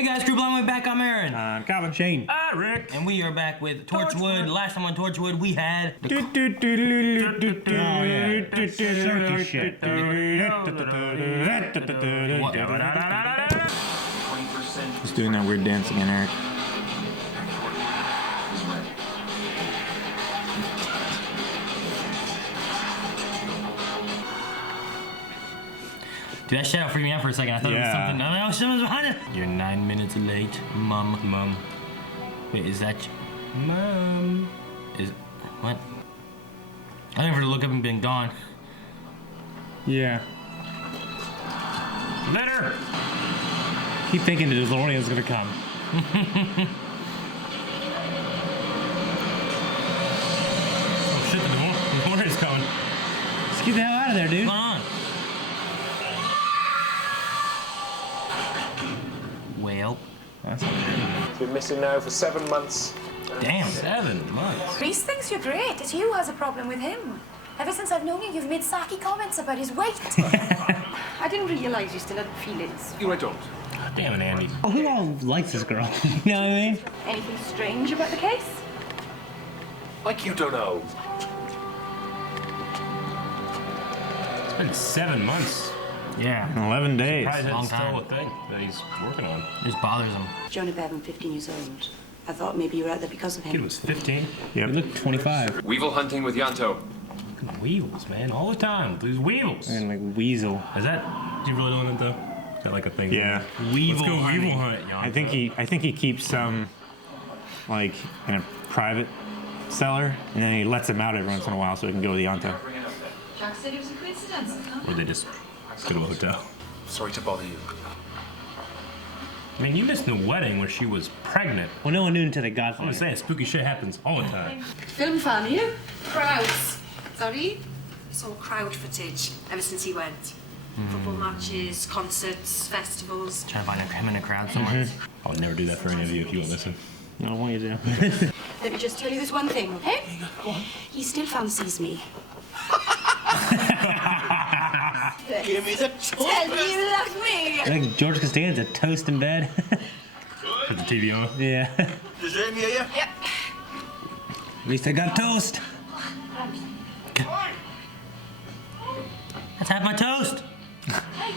Hey guys, Group Line, we're back. I'm Aaron. I'm Calvin. Shane. Rick. And we are back with Torchwood. Last time on Torchwood, we had the Circus shit. He's doing that weird dance again, Eric. Dude, that shadow freaked me out for a second. I thought it was something. No, someone's behind it. You're 9 minutes late, Mum. Wait, is that Mom? Is what? I think for her to look up and been gone. Yeah. Letter. Keep thinking the DeLorean's gonna come. Oh shit, the DeLorean's coming. Let's get the hell out of there, dude. What's going on? Well, That's not good. Been missing now for 7 months. damn. 7 months. Reese thinks you're great. It's you who has a problem with him. Ever since I've known you, you've made sacky comments about his weight. I didn't realise you still had feelings. You I don't. Damn it, Andy. Oh, who all likes this girl? You know what I mean? Anything strange about the case? Like you don't know. It's been 7 months. Yeah. 11 days. Surprised Long that's still time. a thing that he's working on. It just bothers him. Jonah Bevan, 15 years old. I thought maybe you were out there because of Kid him. was 15. Yep. You look 25. Weevil hunting with Yanto. Weevils, man, all the time. These weevils. And like weasel. Is that? Do you really know that though? Is that like a thing? Yeah. Weevil. Let's go hunting. weevil hunt, y'all. I think he keeps some like in a private cellar, and then he lets them out every once in a while so he can go to the Yanto. Jack said it was a coincidence. Or they just go to a hotel. Sorry to bother you. I mean, you missed the wedding where she was pregnant. Well, no one knew until they got I'm there. just saying, spooky shit happens all the time. Film fan, you? Crowds. Sorry? It's all crowd footage ever since he went. Football matches, concerts, festivals. Trying to find him in a crowd somewhere. I'll never do that for any of you if you won't listen. I don't want you to. Let me just tell you this one thing, okay? He still fancies me. Give me the Tell me you love me! I think George Costanza toast in bed. Put the TV on. Yeah. Does Amy hear you? Yep. At least I got toast. Let's have my toast.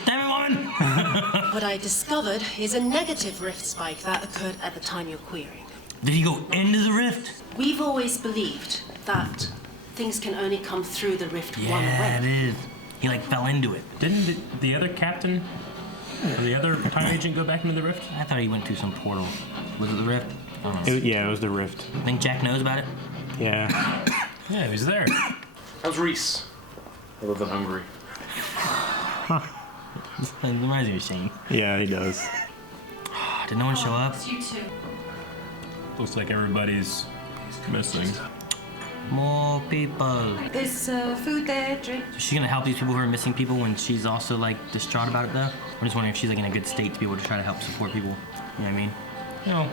Damn it, woman. What I discovered is a negative rift spike that occurred at the time you're querying. Did he go into the rift? We've always believed that things can only come through the rift one Yeah, it way. is. He like fell into it. Didn't the other captain or the other time agent go back into the rift? I thought he went through some portal. Was it the rift? I don't know. Yeah, it was the rift. Think Jack knows about it? Yeah. Yeah, he was there. How's Reese? Other than hungry. It reminds me of Shane. Yeah, he does. Did no one show up? You too. Looks like everybody's missing. More people. There's food there, drink. So she's gonna help these people who are missing people when she's also like distraught about it though? I'm just wondering if she's like in a good state to be able to try to help support people. You know what I mean? No.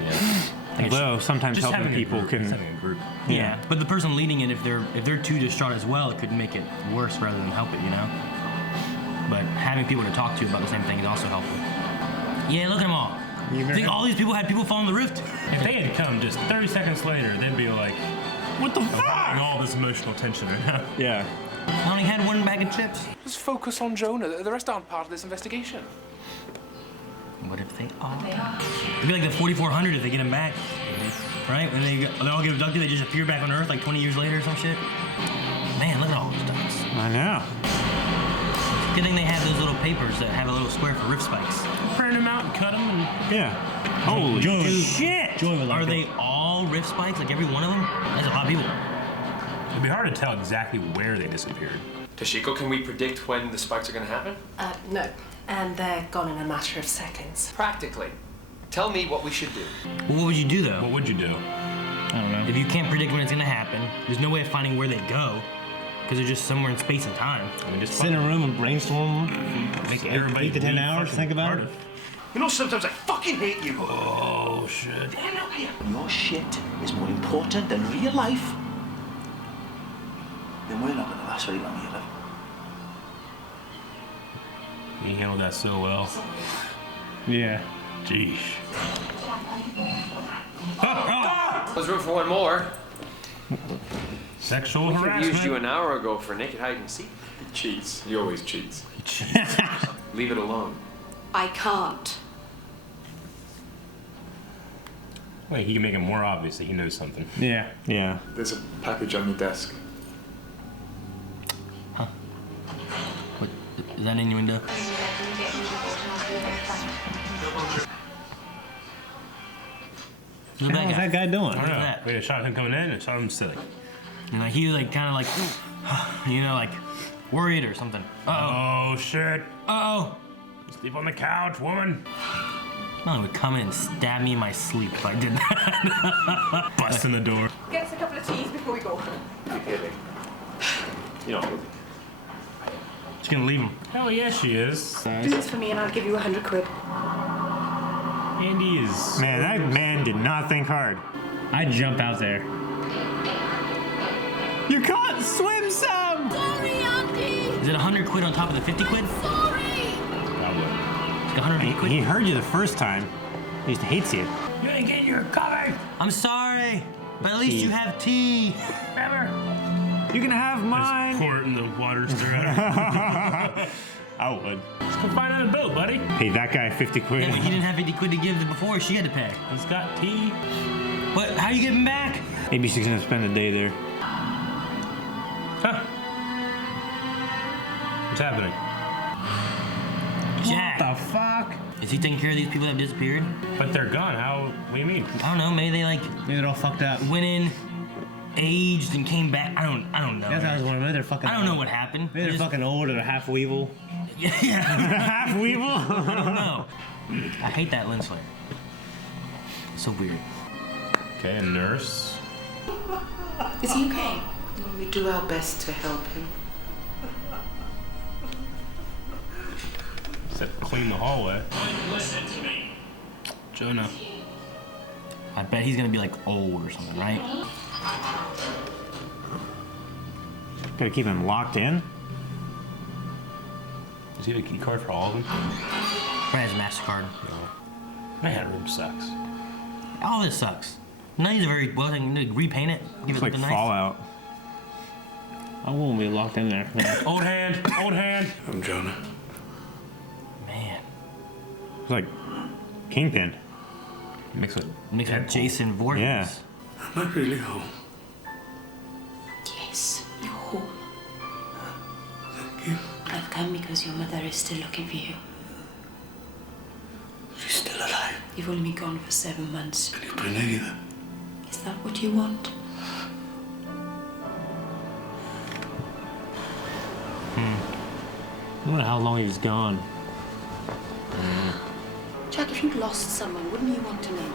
Yeah. Although sometimes Just helping having a people group. can. Just having a group. Yeah. But the person leading it, if they're too distraught as well, it could make it worse rather than help it, you know? But having people to talk to about the same thing is also helpful. Yeah, look at them all. You think all these people had people fall in the rift? If they had come just 30 seconds later, they'd be like, What the "Avoiding all this emotional tension right now." Yeah. I only had one bag of chips. Just focus on Jonah. The rest aren't part of this investigation. What if they are? It'd be like the 4400 if they get him back. Right? When they all get abducted, they just appear back on Earth like 20 years later or some shit. Man, look at all those dots. I know. Good thing they have those little papers that have a little square for rift spikes. Print them out and cut them and... Yeah. Holy Dude, shit! Are they all rift spikes? Like every one of them? That's a lot of people. It'd be hard to tell exactly where they disappeared. Tashiko, can we predict when the spikes are going to happen? No. And they're gone in a matter of seconds. Practically. Tell me what we should do. Well, what would you do though? What would you do? I don't know. If you can't predict when it's gonna happen, there's no way of finding where they go. Because they're just somewhere in space and time. I mean, just Sit in a room and brainstorm. make everybody 8 to 10 hours, think about it. You know, sometimes I fucking hate you. Oh, shit. Your shit is more important than real life. Then we're not going to last very long here, love. You handled that so well. Yeah. Jeez. There's room for one more. Sexual We could have used you harassment. an hour ago for naked hide and seek. He cheats. He always cheats. Leave it alone. I can't. Wait, he can make it more obvious that he knows something. Yeah. Yeah. There's a package on your desk. What, is that innuendo? What is that guy doing? I don't know. We had a shot of him coming in and shot him silly. And like, he was like, kind of like, you know, like worried or something. Uh-oh. Oh, shit. Uh-oh. Sleep on the couch, woman. No, would come in and stab me in my sleep if I did that. Bust in the door. Get us a couple of teas before we go. You're kidding. You know. She's gonna leave him. Hell yeah, she is. Do this for me and I'll give you 100 quid. Andy is. Man, that man did not think hard. I'd jump out there. You can't swim, Sam! Sorry, Auntie! Is it 100 quid on top of the 50 quid? Sorry! Probably. It's 150 quid. He heard you the first time. He just hates you. You ain't getting your cover. I'm sorry, but at least you have tea. Ever. You can have Just mine. pour it in the water, stir it. I would. Let's go find another boat, buddy. Pay that guy 50 quid. Yeah, but he didn't have 50 quid to give before. She had to pay. He's got tea. But how you get him back? Maybe she's gonna spend the day there. Huh? What's happening? Jack. What the fuck? Is he taking care of these people that have disappeared? But they're gone. How? What do you mean? I don't know. Maybe they like Maybe they're all fucked up. went in, aged, and came back. I don't know. That's how I was wondering. Maybe they're fucking. I don't know what happened. Maybe they're fucking old or they're half weevil. Yeah. Half weevil? I don't know. I hate that lens flare. So weird. Okay, a nurse. Is he okay? We do our best to help him. Said clean the hallway. Listen to me. Jonah. I bet he's gonna be like old or something, right? Gotta keep him locked in. Does he have a key card for all of them? Probably has a MasterCard. Man, that room sucks. All this sucks. None of these are very well. They can repaint it. Give It's it like the nice. Fallout. I won't be locked in there. Old hand. Old hand. I'm Jonah. Man, It's like Kingpin. Mixed with makes like Jason Voorhees. Yeah. Am I really home? Yes, you're home. Thank you. I've come because your mother is still looking for you. She's still alive. You've only been gone for 7 months. Can you bring her here? Is that what you want? I wonder how long he's gone. Jack, if you'd lost someone, wouldn't you want to know?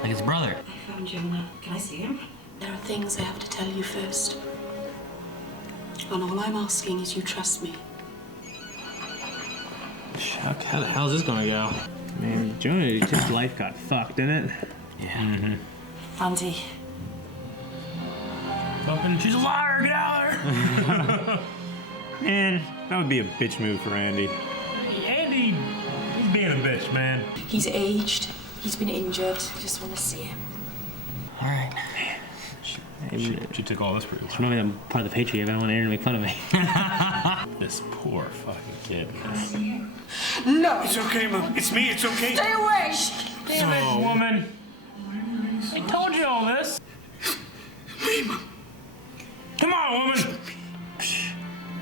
Like his brother. I found Jonah. Can I see him? There are things I have to tell you first. And all I'm asking is you trust me. Chuck, how the hell is this gonna go? Man, Jonah, his life got fucked, didn't it? Yeah. Auntie. Fucking, she's a liar. Get out of there. Man, that would be a bitch move for Andy. Andy, he's being a bitch, man. He's aged. He's been injured. I just want to see him. All right. She took all this pretty well. Remember I'm part of the Patriot, but I don't want Aaron to make fun of me. This poor fucking kid. No! It's okay, Mum. It's me. It's okay. Stay away! Damn it, woman. I told you all this. Me, Mum. Come on, woman.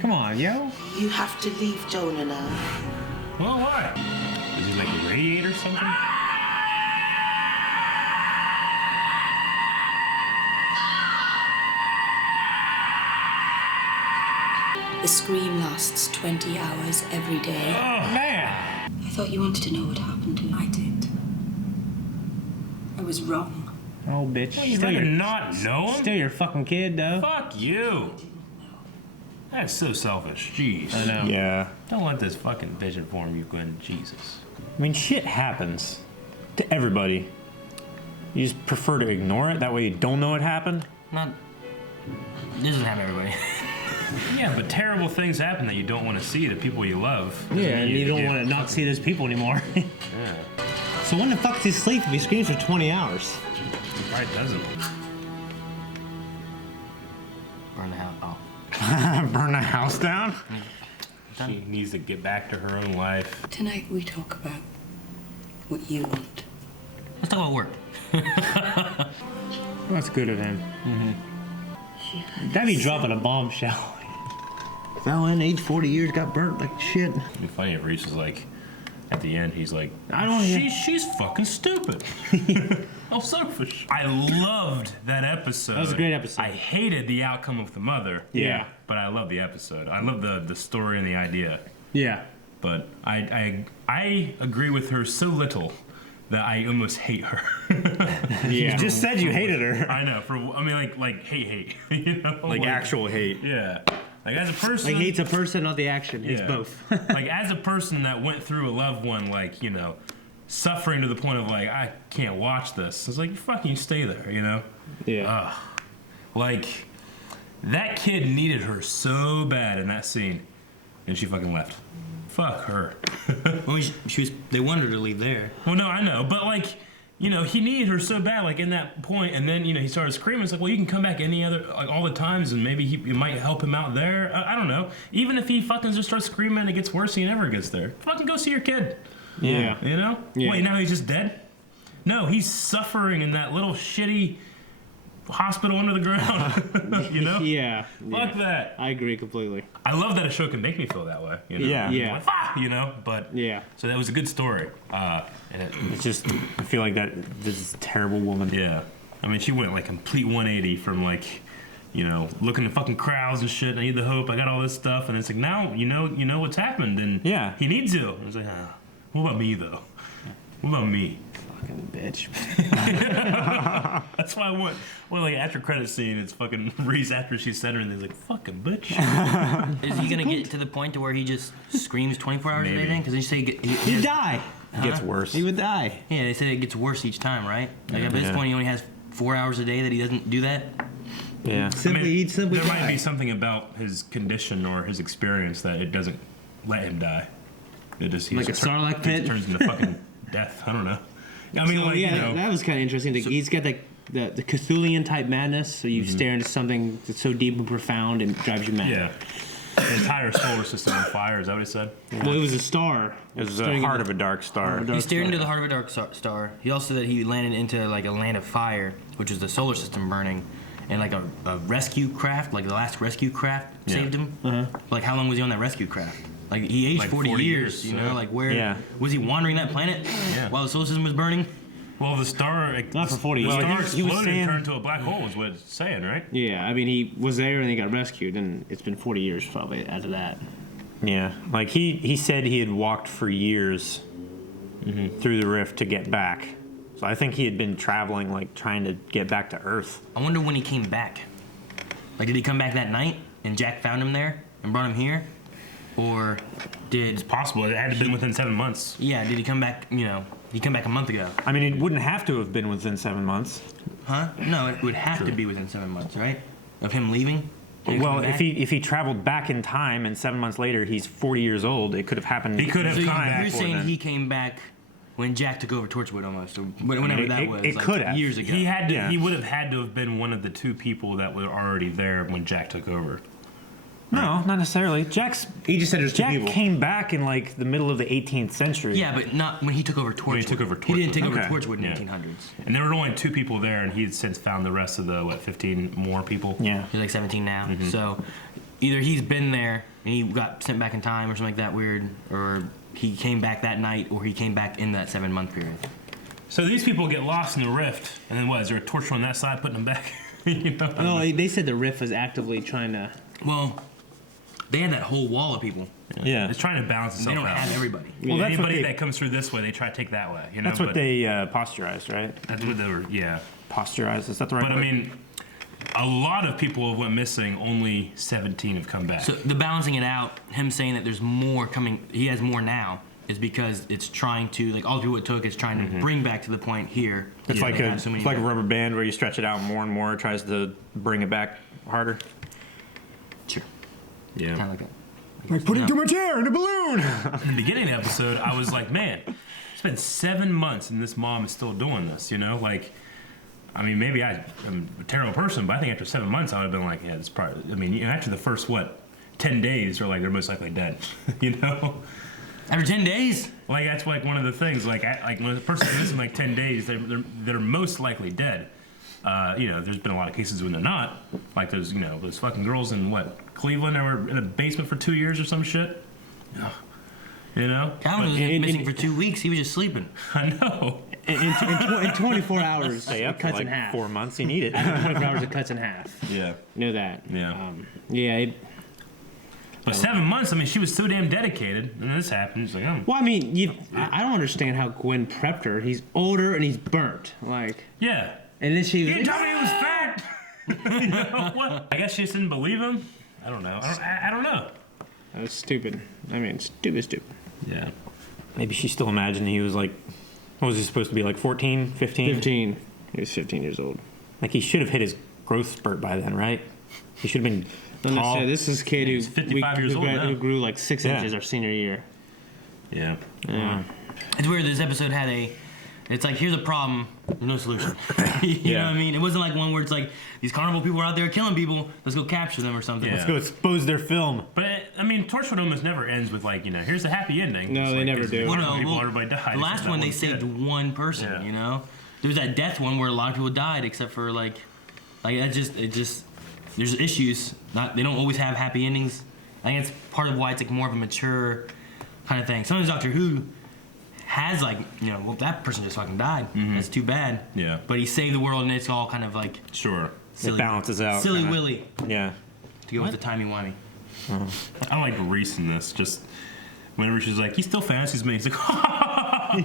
Come on, yo. You have to leave Jonah now. Well, why? Is he like a radiator or something? The scream lasts 20 hours every day. Oh, man. I thought you wanted to know what happened to him. I did. I was wrong. Oh, bitch. You'd rather not know him? Still your fucking kid, though. Fuck you. That's so selfish. Jeez. I know. Yeah. Don't let this fucking vision form you, Gwen. Jesus. I mean, shit happens to everybody. You just prefer to ignore it. That way you don't know it happened. Not. This doesn't happen to everybody. Yeah, but terrible things happen that you don't want to see to people you love. Yeah, and you don't want to not see those people anymore. Yeah. So when the fuck does he sleep if he screams for 20 hours? He probably doesn't. Burn the house. Oh. Burn the house down? She needs to get back to her own life. Tonight we talk about what you want. Let's talk about work. Well, that's good of him. That'd be dropping a bombshell. Fell in, age 40 years, got burnt like shit. It'd be funny if Reese was like, at the end, he's like, I don't. she's fucking stupid. How selfish. I loved that episode. That was a great episode. I hated the outcome of the mother. Yeah. But I love the episode. I love the story and the idea. Yeah. But I agree with her so little that I almost hate her. Yeah. You just said you hated her. I know. Like hate. You know? Like actual hate. Yeah. Like as a person. Like hate's a person, not the action. It's both. Like as a person that went through a loved one, like, you know, suffering to the point of like, I can't watch this. It's like, you fucking stay there, you know? Yeah. Like, that kid needed her so bad in that scene. And she fucking left. Fuck her. Well, they wanted her to leave there. Well, no, I know. But like, you know, he needed her so bad, like in that point, and then, you know, he started screaming. It's like, well, you can come back any other, like all the times, and maybe it might help him out there. I don't know. Even if he fucking just starts screaming and it gets worse, he never gets there. Fucking go see your kid. Yeah. You know? Yeah. Wait, now he's just dead? No, he's suffering in that little shitty hospital under the ground. You know? Yeah. Fuck that. I agree completely. I love that a show can make me feel that way. You know? Yeah. Yeah. Like, ah, you know? But Yeah. so that was a good story. And It's just, I feel like this is a terrible woman. yeah. I mean, she went like complete 180 from like, you know, looking at fucking crowds and shit. I need the hope. I got all this stuff, and it's like, now you know what's happened, and Yeah. he needs you. And it's like, what about me though? What about me? Fucking bitch. That's why I want. Well, like after credit scene, it's fucking Reese after she said her, and he's like, "Fucking bitch." Is he gonna get to the point to where he just screams 24 hours a day? Maybe. Then, because they say He'd die. It gets worse. He would die. Yeah, they say it gets worse each time, right? Like at this Yeah. point, he only has 4 hours a day that he doesn't do that. Yeah. He'd simply there might die. be something about his condition or his experience that it doesn't let him die. It just Like a Sarlacc it pit? turns into fucking death. I don't know. I mean, So, like, yeah, you know, that was kind of interesting. He's got the Cthulian type madness, so you stare into something that's so deep and profound and drives you mad. yeah. The entire solar system on fire. Is that what he said? Well, it was a star. It was the heart of a dark star. He stared into the heart of a dark star. He also said that he landed into like a land of fire, which was the solar system burning, and like a rescue craft, like the last rescue craft, saved him. Like how long was he on that rescue craft? Like he aged Like 40 40 years. You know, so- like where Yeah. was he wandering that planet while the solar system was burning? Well, the star. Not for 40 The years. star he was exploded saying- and turned into a black hole. Is what it's saying, right? Yeah, I mean, he was there and he got rescued, and it's been 40 years probably after that. Yeah. Like he said he had walked for years through the rift to get back. So I think he had been traveling, like trying to get back to Earth. I wonder when he came back. Like, did he come back that night and Jack found him there and brought him here, or did It's possible. It had to have been within 7 months. yeah? Did he come back? You know, he come back a month ago. I mean, it wouldn't have to have been within 7 months. Huh? No, it would have to be within 7 months, right? Of him leaving? and Well, coming if back? he traveled back in time and 7 months later he's 40 years old, it could have happened. He could have So come back. you're saying then. he came back when Jack took over Torchwood almost, or whenever It- that it- was. it like could have. years ago. He had to. Yeah. He would have had to have been one of the two people that were already there when Jack took over. No, not necessarily. He just said there's two Jack people. came back in like the middle of the 18th century. Yeah, but not when he took over Torchwood. When he took over He didn't take over Okay. Torchwood in the Yeah. 1800s. And there were only two people there, and he had since found the rest of the 15 more people. Yeah. He's like 17 now. So either he's been there and he got sent back in time or something like that weird, or he came back that night, or he came back in that 7 month period. So these people get lost in the rift, and then what? Is there a torture on that side putting them back? You know? No, they said the Rift was actively trying to. Well, they had that whole wall of people. Yeah. It's trying to balance They itself don't out. have everybody. Well, that's what anybody they- that comes through this way, they try to take that way. You know, That's what but they posturized, right? That's what they were. Yeah. Posturized. Is that the right But I word? mean, a lot of people have went missing. Only 17 have come back. So the balancing it out, him saying that there's more coming, he has more now, is because it's trying to, like, all the people it took is trying to bring back to the point here. It's that like they a had so many it's like a more. rubber band where you stretch it out more and more, it tries to bring it back harder. Sure. Yeah. Kind of like a. Like putting too much air in a balloon. In the beginning of the episode, I was like, man, it's been 7 months and this mom is still doing this, you know? Like, I mean, maybe I'm a terrible person, but I think after 7 months, I would have been like, yeah, it's probably, I mean, you know, after the first, 10 days, they're like, they're most likely dead, you know? After 10 days? Like, that's like one of the things, like when a person's missing like 10 days, they're most likely dead. You know, there's been a lot of cases when they're not. Like those, you know, those fucking girls in Cleveland that were in a basement for 2 years or some shit. Ugh. You know? Calvin was missing for 2 weeks. He was just sleeping. I know. In 24 hours, it cuts in half. 4 months, you need it. 24 hours, it cuts in half. Yeah. You know that. Yeah. Yeah. But 7 months, I mean, she was so damn dedicated, and this happened. It's like, oh. Well, I mean, I don't understand how Gwen prepped her. He's older and he's burnt. Like. Yeah. And then she was. You didn't tell me he was fat. You know what? I guess she just didn't believe him. I don't know. I don't know. That was stupid. I mean, stupid. Yeah. Maybe she still imagined he was like, what was he supposed to be, like 14, 15? 15. He was 15 years old. Like he should have hit his growth spurt by then, right? He should have been tall. This is a kid He's 55 years old now. who grew like 6 inches our senior year. Yeah. It's weird. This episode had it's like, here's a problem, no solution. You know what I mean? It wasn't like one where it's like, these carnival people are out there killing people, let's go capture them or something. Yeah. Let's go expose their film. But, I mean, Torchwood almost never ends with, like, you know, here's the happy ending. No, It's they like, never it's do. carnival people, everybody died. The last one, they saved one person, Yeah. you know? There was that death one where a lot of people died, except for, like it just, there's issues. They don't always have happy endings. I think it's part of why it's, like, more of a mature kind of thing. Sometimes Doctor Who has, like, you know, well, that person just fucking died. Mm-hmm. That's too bad. Yeah. But he saved the world, and it's all kind of like Sure. silly, It balances out. Silly kinda. Willy Yeah. to go with the timey-wimey. I like Reese in this. Just whenever she's like, he still fancies me. He's like,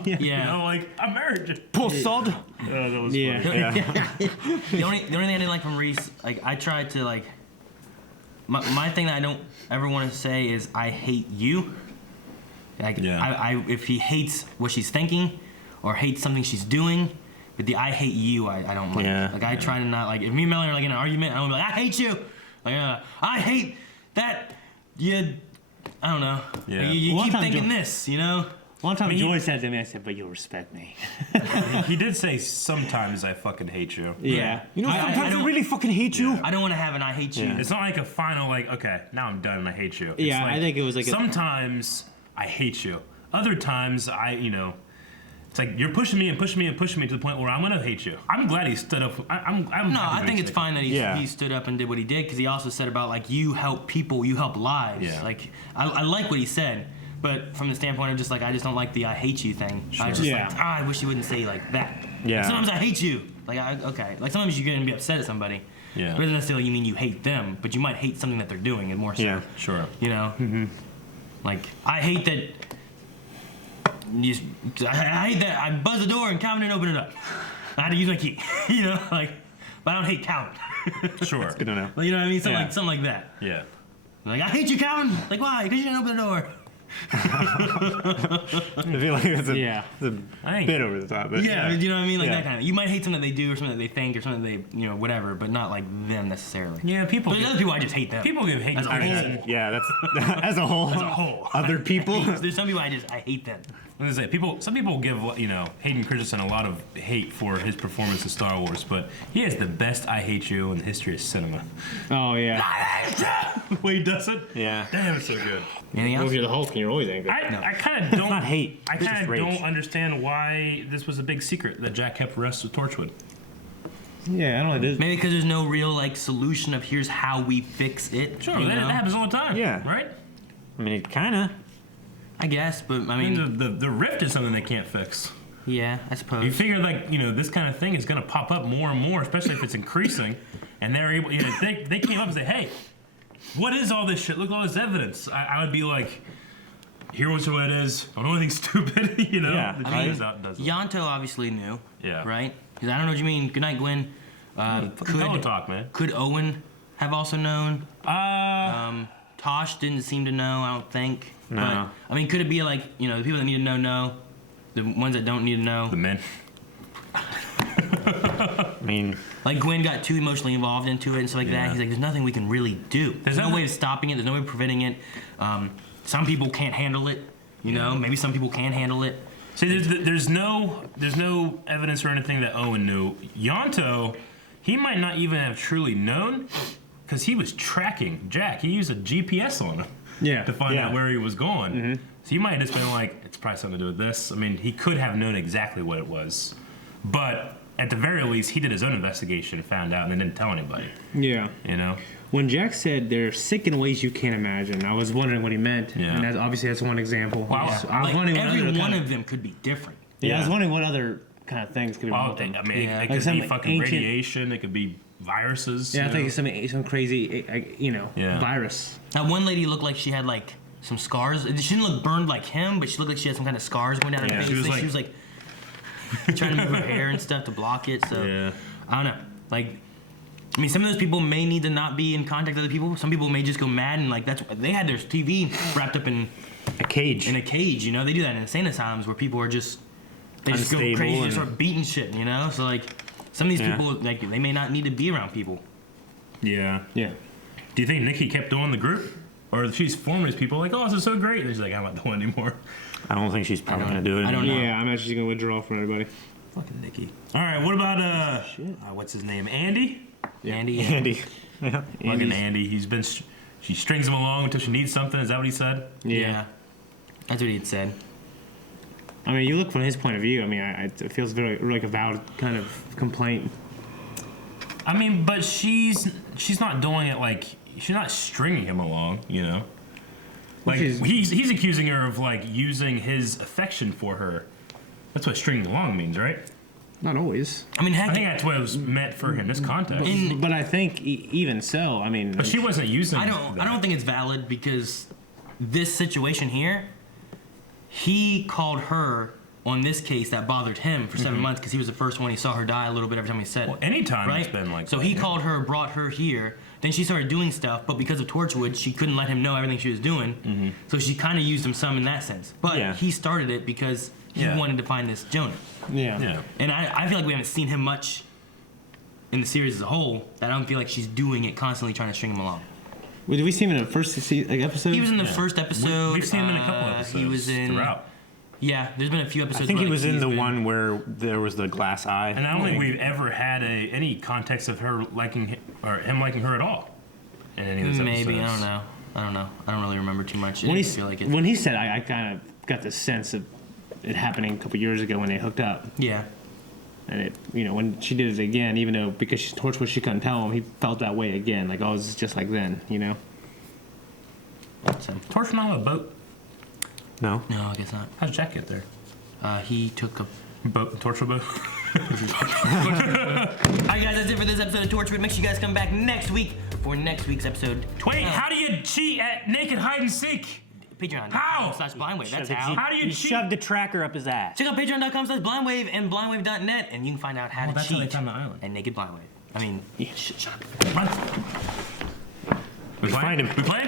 Yeah. You know, like, I'm married. Poor sod. That was Yeah. funny. The only thing I didn't like from Reese, like, I tried to, like, my thing that I don't ever want to say is I hate you. Like, Yeah. if he hates what she's thinking or hates something she's doing, but the I hate you, I don't like. Yeah. Like, I try to not, like, if me and Melanie are, like, in an argument, I don't be like, I hate you. Like, I hate that you, I don't know. Yeah. Like, you One keep time thinking Jo- this, you know? One time I mean, Joy said to me, I said, but you'll respect me. He did say, sometimes I fucking hate you. Yeah. You know, I sometimes I don't- really fucking hate you. I don't want to have an I hate you. Yeah. It's not like a final, like, okay, now I'm done and I hate you. It's Yeah, like, I think it was like a- sometimes I hate you. Other times it's like you're pushing me and pushing me and pushing me to the point where I'm gonna hate you. I'm glad he stood up. I'm No, happy I that think he it's stood fine that Yeah. he stood up and did what he did, because he also said about, like, you help people, you help lives. Yeah. Like, I like what he said, but from the standpoint of just, like, I just don't like the I hate you thing. I just Yeah. like, I wish you wouldn't say like that. Yeah. Sometimes I hate you. Like, okay. Like, sometimes you're gonna be upset at somebody. Yeah. But it doesn't necessarily mean you hate them, but you might hate something that they're doing, and more so. Yeah. Sure. You know? Mm-hmm. Like, I hate that. I hate that I buzzed the door and Calvin didn't open it up. I had to use my key. You know, like, but I don't hate Calvin. Sure. Good to know. Like, you know what I mean? Yeah. Something like that. Yeah. Like, I hate you, Calvin. Like, why? Because you didn't open the door. I feel like it's a I think- bit over the top. But Yeah, you know what I mean? Like, Yeah. that kind of. You might hate something that they do or something that they think or something that they, you know, whatever, but not like them necessarily. Yeah, people. But there's other people, I just hate them. People give hate As a whole. criticism. Yeah, that's as a whole. As a whole. Other people. There's some people I hate them. I was gonna say, some people give, you know, Hayden Christensen a lot of hate for his performance in Star Wars, but he has the best I hate you in the history of cinema. Oh, yeah. The way he does it. Yeah. Damn, it's so good. Anything else? If you're the Hulk and you're always angry. I kind of don't. not hate. I It's kind just of rage. don't understand why this was a big secret that Jack kept for the rest of Torchwood. Yeah, I don't know. This, Maybe because there's no real, like, solution of here's how we fix it. Sure, you that know? happens all the time. Yeah. Right. I mean, it kind of. I guess, but I I mean, mean, the rift is something they can't fix. yeah, I suppose. You figure, like, you know, this kind of thing is going to pop up more and more, especially if it's increasing, and they're able. You know, they came up and say, hey, what is all this shit? Look at all this evidence. I would be like, here was what it is. Don't do anything stupid. You know. Yeah, The I genius out does it. Yanto obviously knew. Yeah. Right? Because I don't know what you mean. Good night, Gwen. Pillow talk, man. Could Owen have also known? Tosh didn't seem to know, I don't think. No. But, I mean, could it be like, you know, the people that need to know? The ones that don't need to know? The men. I mean, like Gwen got too emotionally involved into it and stuff like that. He's like, there's nothing we can really do. There's no way of stopping it. There's no way of preventing it. Some people can't handle it. You know, maybe some people can handle it. See, there's no evidence or anything that Owen knew. Yonto, he might not even have truly known, because he was tracking Jack. He used a GPS on him to find out where he was going. Mm-hmm. So he might have just been like, it's probably something to do with this. I mean, he could have known exactly what it was. But at the very least, he did his own investigation and found out and then didn't tell anybody. Yeah. You know? When Jack said they're sick in ways you can't imagine, I was wondering what he meant. Yeah. And that's one example. Wow. I was wondering what every other one of them could be different. Yeah, I was wondering what other kind of things could be wrong with them. I mean, it Like could some be fucking ancient- radiation. It could be viruses. Yeah, I you think know? it's some crazy, virus. That one lady looked like she had like some scars. She didn't look burned like him, but she looked like she had some kind of scars going down her face. She was like trying to move her hair and stuff to block it. So I don't know. Like, I mean, some of those people may need to not be in contact with other people. Some people may just go mad and like they had their TV wrapped up in a cage. You know, they do that in insane asylums where people are just go Unstable crazy and and- start beating shit. You know, so like some of these people like they may not need to be around people. Yeah. Yeah. Do you think Nikki kept doing the group? Or she's forming these people like, oh, this is so great. And she's like, I'm not doing it anymore. I don't think she's probably going to do it. I don't know. Yeah, I'm actually going to withdraw from everybody. Fucking Nikki. All right, what about, what's his name? Andy? Yeah. Andy. Yeah. Fucking Andy. She strings him along until she needs something. Is that what he said? Yeah. That's what he had said. I mean, you look from his point of view. I mean, it feels very like a valid kind of complaint. I mean, but she's not doing it like, she's not stringing him along, you know? Like, he's accusing her of, like, using his affection for her. That's what stringing along means, right? Not always. I mean, I think that's what it was meant for in this context. But I think even so, I mean... But she wasn't using I don't think it's valid because this situation here, he called her on this case that bothered him for 7 months because he was the first one. He saw her die a little bit every time he said it. Well, anytime right? it's been like so that, he called her, brought her here. Then she started doing stuff, but because of Torchwood, she couldn't let him know everything she was doing. So she kind of used him some in that sense. But he started it because he wanted to find this Jonah. Yeah. And I feel like we haven't seen him much in the series as a whole. That I don't feel like she's doing it constantly trying to string him along. Wait, did we see him in the first episode? He was in the first episode. We've seen him in a couple episodes He was in throughout. Yeah, there's been a few episodes. I think he where, was like, in he's the been- one where there was the glass eye. And I don't think we've ever had any context of her liking him, or him liking her at all. In any of those Maybe episodes. I don't know. I don't really remember too much. When I he, feel like it. when he said, I kind of got the sense of it happening a couple years ago when they hooked up. Yeah. And it, when she did it again, even though because she's Torchwood, she couldn't tell him, he felt that way again. Like, oh, it's just like then, So, Torchwood not on a boat? No. No, I guess not. How'd Jack get there? He took a boat, Torchwood boat. Alright, guys, that's it for this episode of Torchwood. Make sure you guys come back next week for next week's episode. Wait, how do you cheat at naked hide and seek? Patreon.com/blindwave. That's how. How do you cheat? Shoved the tracker up his ass. Check out patreon.com/blindwave and blindwave.net, and you can find out how to that's cheat how they found the island. and naked blindwave. I mean, shut up. Run. We Find him. We playing?